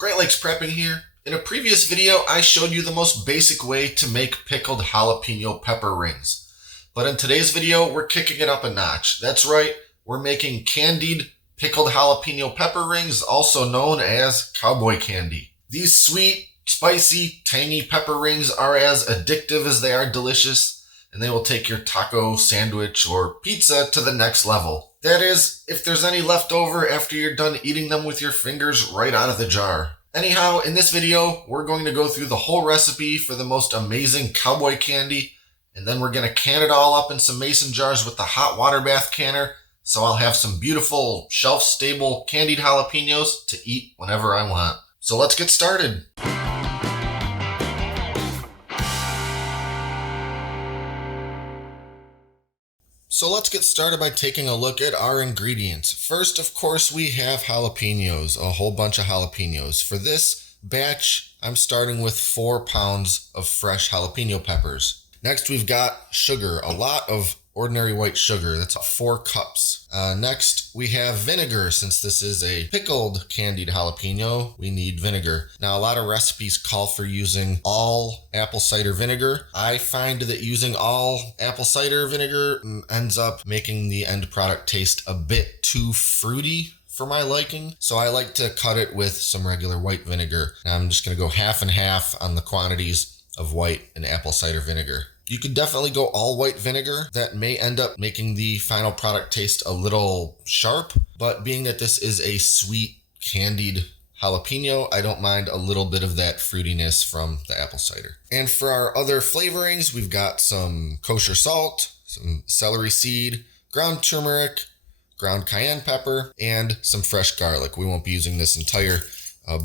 Great Lakes Prepping here. In a previous video, I showed you the most basic way to make pickled jalapeno pepper rings. But in today's video, we're kicking it up a notch. That's right, we're making candied pickled jalapeno pepper rings, also known as Cowboy candy. These sweet, spicy, tangy pepper rings are as addictive as they are delicious, and they will take your taco, sandwich, or pizza to the next level. That is, if there's any left over after you're done eating them with your fingers right out of the jar. Anyhow, in this video, we're going to go through the whole recipe for the most amazing Cowboy candy, and then we're going to can it all up in some mason jars with the hot water bath canner, so I'll have some beautiful, shelf-stable candied jalapenos to eat whenever I want. So let's get started. So let's get started by taking a look at our ingredients. First, of course, we have jalapenos, a whole bunch of jalapenos. For this batch, I'm starting with 4 pounds of fresh jalapeno peppers. Next, we've got sugar, a lot of ordinary white sugar. That's 4 cups. Next, we have vinegar. Since this is a pickled candied jalapeno, we need vinegar. Now, a lot of recipes call for using all apple cider vinegar. I find that using all apple cider vinegar ends up making the end product taste a bit too fruity for my liking. So I like to cut it with some regular white vinegar. Now, I'm just going to go half and half on the quantities of white and apple cider vinegar. You could definitely go all white vinegar. That may end up making the final product taste a little sharp, but being that this is a sweet candied jalapeno, I don't mind a little bit of that fruitiness from the apple cider. And for our other flavorings, we've got some kosher salt, some celery seed, ground turmeric, ground cayenne pepper, and some fresh garlic. We won't be using this entire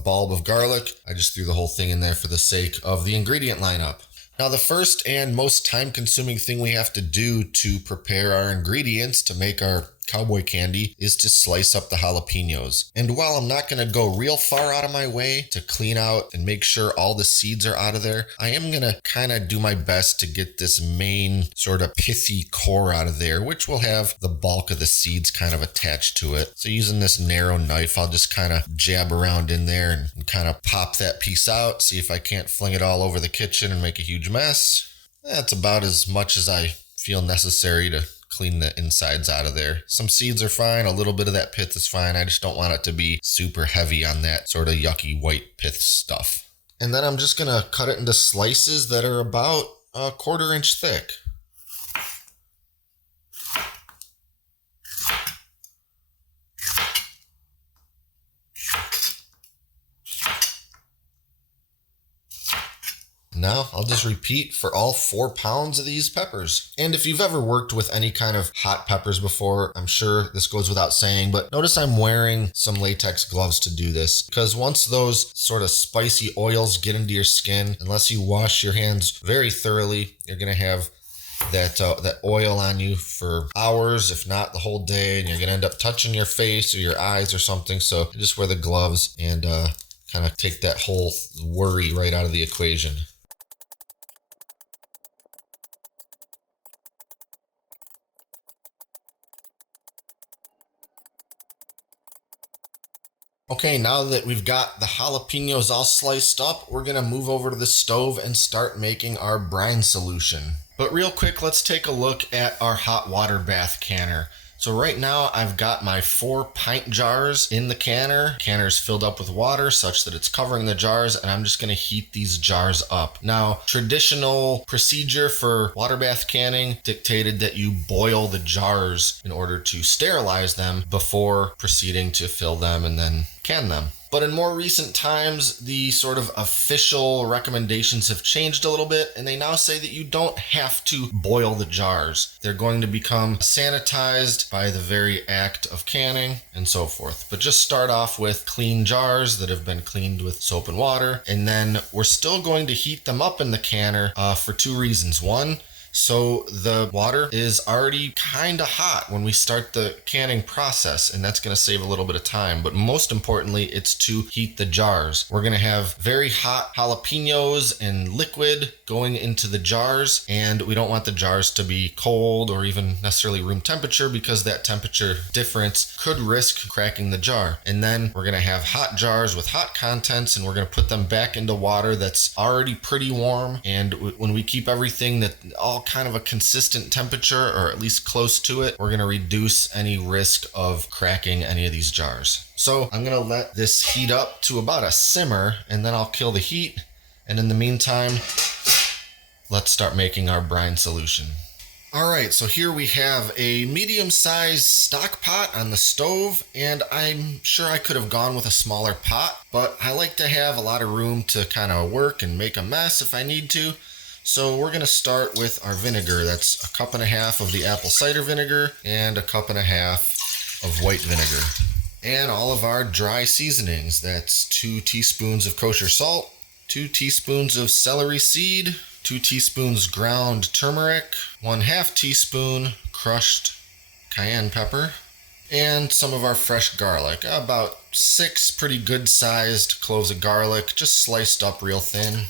bulb of garlic. I just threw the whole thing in there for the sake of the ingredient lineup. Now, the first and most time-consuming thing we have to do to prepare our ingredients to make our Cowboy candy is to slice up the jalapenos. And while I'm not going to go real far out of my way to clean out and make sure all the seeds are out of there, I am going to kind of do my best to get this main sort of pithy core out of there, which will have the bulk of the seeds kind of attached to it. So using this narrow knife, I'll just kind of jab around in there and kind of pop that piece out, see if I can't fling it all over the kitchen and make a huge mess. That's about as much as I feel necessary to clean the insides out of there. Some seeds are fine, a little bit of that pith is fine. I just don't want it to be super heavy on that sort of yucky white pith stuff. And then I'm just gonna cut it into slices that are about a 1/4 inch thick. Now I'll just repeat for all 4 pounds of these peppers. And if you've ever worked with any kind of hot peppers before, I'm sure this goes without saying, but notice I'm wearing some latex gloves to do this, because once those sort of spicy oils get into your skin, unless you wash your hands very thoroughly, you're gonna have that oil on you for hours, if not the whole day, and you're gonna end up touching your face or your eyes or something. So just wear the gloves and kind of take that whole worry right out of the equation. Okay, now that we've got the jalapenos all sliced up, we're gonna move over to the stove and start making our brine solution. But real quick, let's take a look at our hot water bath canner. So right now I've got my 4 pint jars in the canner. Canner's filled up with water such that it's covering the jars, and I'm just gonna heat these jars up. Now, traditional procedure for water bath canning dictated that you boil the jars in order to sterilize them before proceeding to fill them and then can them. But in more recent times, the sort of official recommendations have changed a little bit, and they now say that you don't have to boil the jars. They're going to become sanitized by the very act of canning and so forth. But just start off with clean jars that have been cleaned with soap and water, and then we're still going to heat them up in the canner for 2 reasons. One, So the water is already kind of hot when we start the canning process, and that's going to save a little bit of time. But most importantly, it's to heat the jars. We're going to have very hot jalapenos and liquid going into the jars, and we don't want the jars to be cold or even necessarily room temperature, because that temperature difference could risk cracking the jar. And then we're going to have hot jars with hot contents, and we're going to put them back into water that's already pretty warm. And when we keep everything that all kind of a consistent temperature, or at least close to it, we're going to reduce any risk of cracking any of these jars. So I'm going to let this heat up to about a simmer, and then I'll kill the heat. And in the meantime, let's start making our brine solution. All right, so here we have a medium-sized stock pot on the stove, and I'm sure I could have gone with a smaller pot, but I like to have a lot of room to kind of work and make a mess if I need to. So we're gonna start with our vinegar. That's 1.5 cups of the apple cider vinegar and 1.5 cups of white vinegar. And all of our dry seasonings. That's 2 teaspoons of kosher salt, 2 teaspoons of celery seed, 2 teaspoons ground turmeric, 1/2 teaspoon crushed cayenne pepper, and some of our fresh garlic. About 6 pretty good sized cloves of garlic, just sliced up real thin.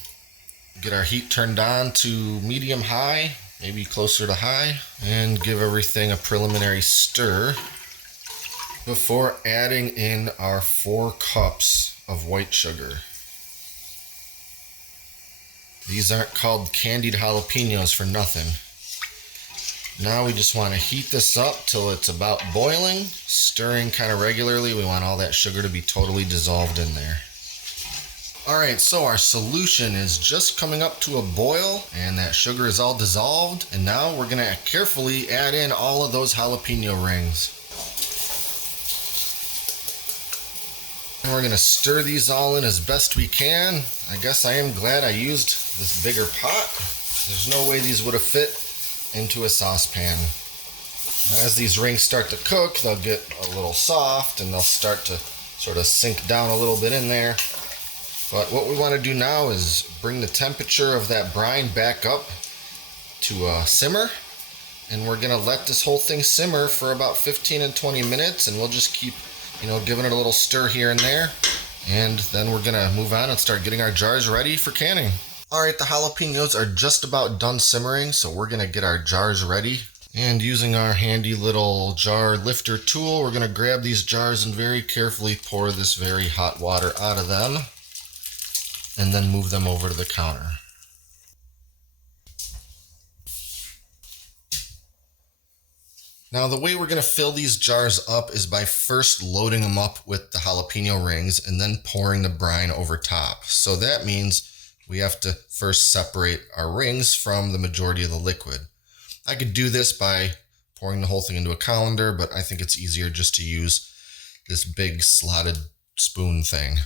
Get our heat turned on to medium high, maybe closer to high, and give everything a preliminary stir before adding in our 4 cups of white sugar. These aren't called candied jalapenos for nothing. Now we just want to heat this up till it's about boiling, stirring kind of regularly. We want all that sugar to be totally dissolved in there. All right, so our solution is just coming up to a boil, and that sugar is all dissolved. And now we're gonna carefully add in all of those jalapeno rings. And we're gonna stir these all in as best we can. I guess I am glad I used this bigger pot. There's no way these would have fit into a saucepan. As these rings start to cook, they'll get a little soft and they'll start to sort of sink down a little bit in there. But what we want to do now is bring the temperature of that brine back up to a simmer. And we're gonna let this whole thing simmer for about 15 and 20 minutes, and we'll just keep giving it a little stir here and there. And then we're gonna move on and start getting our jars ready for canning. All right, the jalapenos are just about done simmering, so we're gonna get our jars ready. And using our handy little jar lifter tool, we're gonna grab these jars and very carefully pour this very hot water out of them, and then move them over to the counter. Now the way we're going to fill these jars up is by first loading them up with the jalapeno rings and then pouring the brine over top. So that means we have to first separate our rings from the majority of the liquid. I could do this by pouring the whole thing into a colander, but I think it's easier just to use this big slotted spoon thing.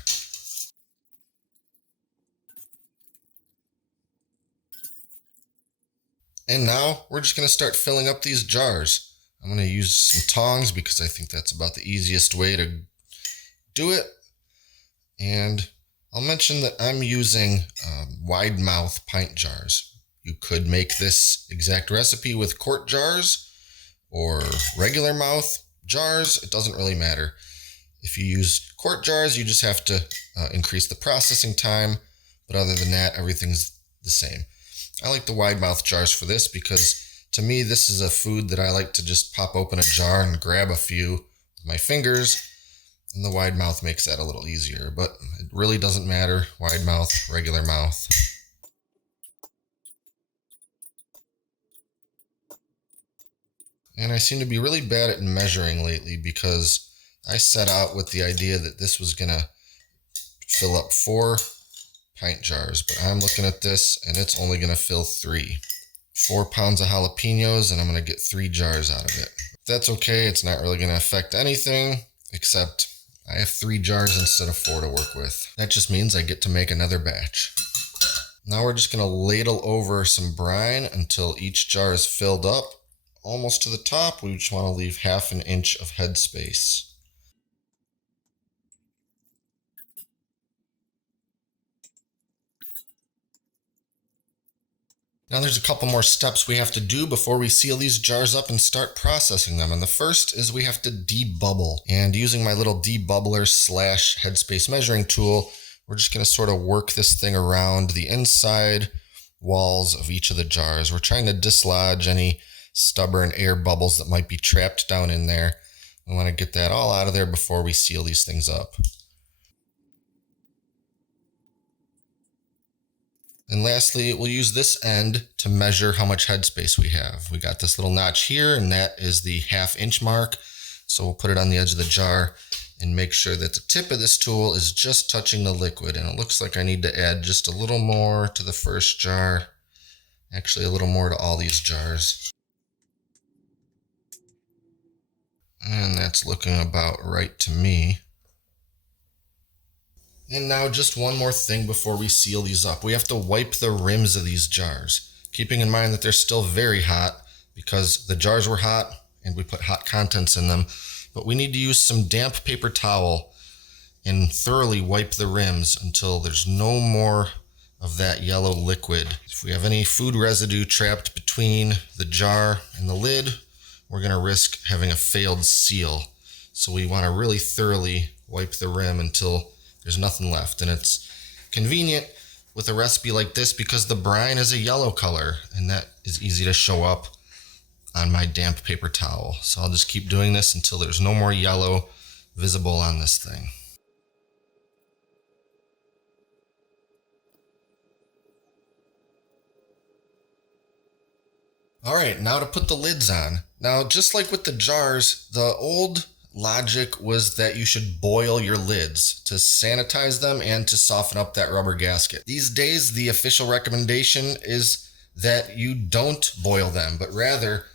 And now we're just going to start filling up these jars. I'm going to use some tongs because I think that's about the easiest way to do it. And I'll mention that I'm using wide mouth pint jars. You could make this exact recipe with quart jars or regular mouth jars. It doesn't really matter. If you use quart jars, you just have to increase the processing time. But other than that, everything's the same. I like the wide mouth jars for this because to me, this is a food that I like to just pop open a jar and grab a few with my fingers, and the wide mouth makes that a little easier, but it really doesn't matter, wide mouth, regular mouth. And I seem to be really bad at measuring lately because I set out with the idea that this was gonna fill up 4 pint jars, but I'm looking at this and it's only gonna fill 3. 4 pounds of jalapenos, and I'm gonna get 3 jars out of it. That's okay, it's not really gonna affect anything, except I have 3 jars instead of 4 to work with. That just means I get to make another batch. Now we're just gonna ladle over some brine until each jar is filled up. Almost to the top, we just wanna leave 1/2 inch of head space. Now there's a couple more steps we have to do before we seal these jars up and start processing them. And the first is we have to debubble. And using my little debubbler / headspace measuring tool, we're just going to sort of work this thing around the inside walls of each of the jars. We're trying to dislodge any stubborn air bubbles that might be trapped down in there. We want to get that all out of there before we seal these things up. And lastly, we'll use this end to measure how much headspace we have. We got this little notch here, and that is the 1/2 inch mark. So we'll put it on the edge of the jar and make sure that the tip of this tool is just touching the liquid. And it looks like I need to add just a little more to the first jar. Actually, a little more to all these jars. And that's looking about right to me. And now just one more thing before we seal these up. We have to wipe the rims of these jars, keeping in mind that they're still very hot because the jars were hot and we put hot contents in them. But we need to use some damp paper towel and thoroughly wipe the rims until there's no more of that yellow liquid. If we have any food residue trapped between the jar and the lid, we're going to risk having a failed seal. So we want to really thoroughly wipe the rim until there's nothing left. And it's convenient with a recipe like this because the brine is a yellow color, and that is easy to show up on my damp paper towel. So I'll just keep doing this until there's no more yellow visible on this thing. All right, now to put the lids on. Now, just like with the jars, the old logic was that you should boil your lids to sanitize them and to soften up that rubber gasket. These days, the official recommendation is that you don't boil them, but rather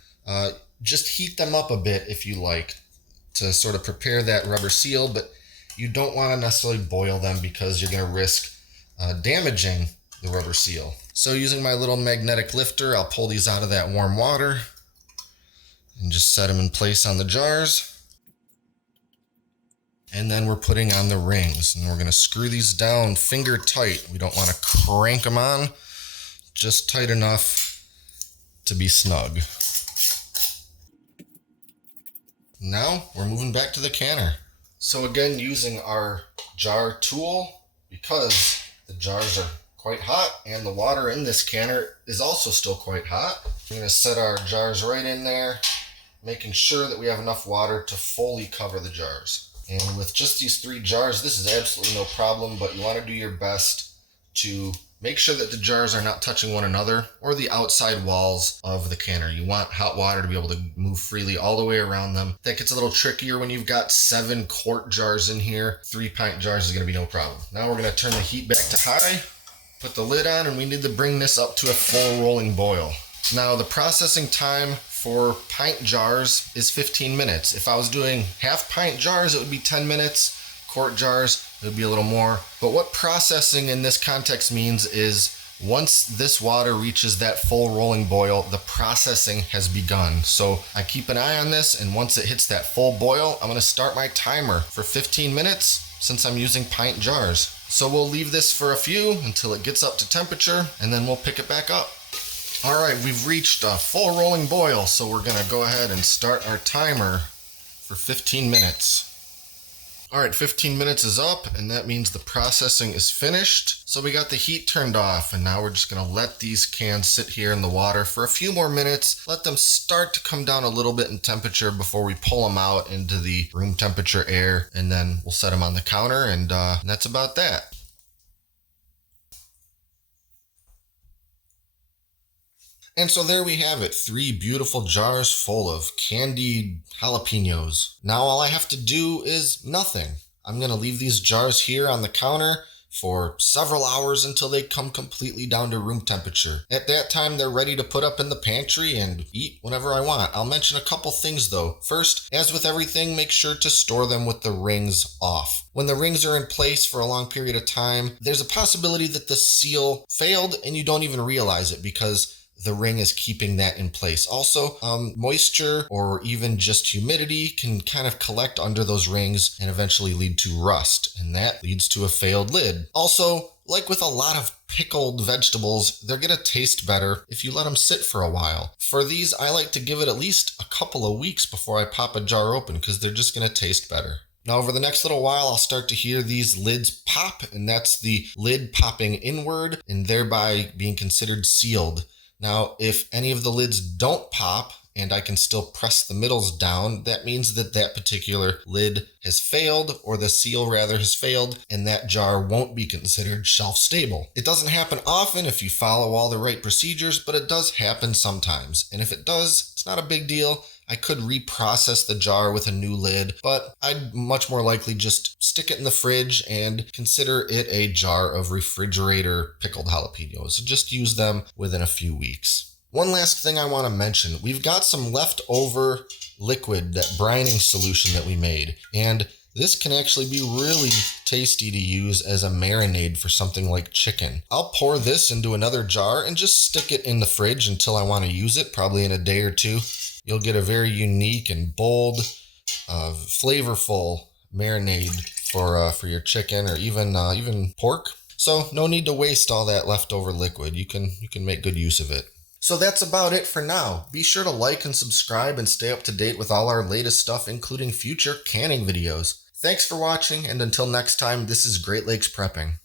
just heat them up a bit if you like to sort of prepare that rubber seal, but you don't want to necessarily boil them because you're going to risk damaging the rubber seal. So using my little magnetic lifter, I'll pull these out of that warm water and just set them in place on the jars. And then we're putting on the rings, and we're going to screw these down finger tight. We don't want to crank them on, just tight enough to be snug. Now we're moving back to the canner. So again, using our jar tool, because the jars are quite hot and the water in this canner is also still quite hot, we're going to set our jars right in there, making sure that we have enough water to fully cover the jars. And with just these 3 jars, this is absolutely no problem, but you want to do your best to make sure that the jars are not touching one another or the outside walls of the canner. You want hot water to be able to move freely all the way around them. That gets a little trickier when you've got 7 quart jars in here. 3-pint jars is going to be no problem. Now we're going to turn the heat back to high, put the lid on, and we need to bring this up to a full rolling boil. Now the processing time for pint jars is 15 minutes. If I was doing 1/2 pint jars, it would be 10 minutes. Quart jars, it would be a little more. But what processing in this context means is once this water reaches that full rolling boil, the processing has begun. So I keep an eye on this, and once it hits that full boil, I'm going to start my timer for 15 minutes since I'm using pint jars. So we'll leave this for a few until it gets up to temperature, and then we'll pick it back up. All right, we've reached a full rolling boil, so we're going to go ahead and start our timer for 15 minutes. All right, 15 minutes is up, and that means the processing is finished. So we got the heat turned off, and now we're just going to let these cans sit here in the water for a few more minutes, let them start to come down a little bit in temperature before we pull them out into the room temperature air, and then we'll set them on the counter, and that's about that. And so there we have it, 3 beautiful jars full of candied jalapenos. Now all I have to do is nothing. I'm going to leave these jars here on the counter for several hours until they come completely down to room temperature. At that time, they're ready to put up in the pantry and eat whenever I want. I'll mention a couple things though. First, as with everything, make sure to store them with the rings off. When the rings are in place for a long period of time, there's a possibility that the seal failed and you don't even realize it because the ring is keeping that in place. Also, moisture or even just humidity can kind of collect under those rings and eventually lead to rust, and that leads to a failed lid. Also, like with a lot of pickled vegetables, they're gonna taste better if you let them sit for a while. For these, I like to give it at least a couple of weeks before I pop a jar open because they're just gonna taste better. Now, over the next little while, I'll start to hear these lids pop, and that's the lid popping inward and thereby being considered sealed. Now, if any of the lids don't pop and I can still press the middles down, that means that that particular lid has failed, or the seal rather has failed, and that jar won't be considered shelf stable. It doesn't happen often if you follow all the right procedures, but it does happen sometimes. And if it does, it's not a big deal. I could reprocess the jar with a new lid, but I'd much more likely just stick it in the fridge and consider it a jar of refrigerator pickled jalapenos. Just use them within a few weeks. One last thing I want to mention, we've got some leftover liquid, that brining solution that we made, and this can actually be really tasty to use as a marinade for something like chicken. I'll pour this into another jar and just stick it in the fridge until I want to use it, probably in a day or two. You'll get a very unique and bold, flavorful marinade for your chicken or even pork. So no need to waste all that leftover liquid. You can make good use of it. So that's about it for now. Be sure to like and subscribe and stay up to date with all our latest stuff, including future canning videos. Thanks for watching, and until next time, this is Great Lakes Prepping.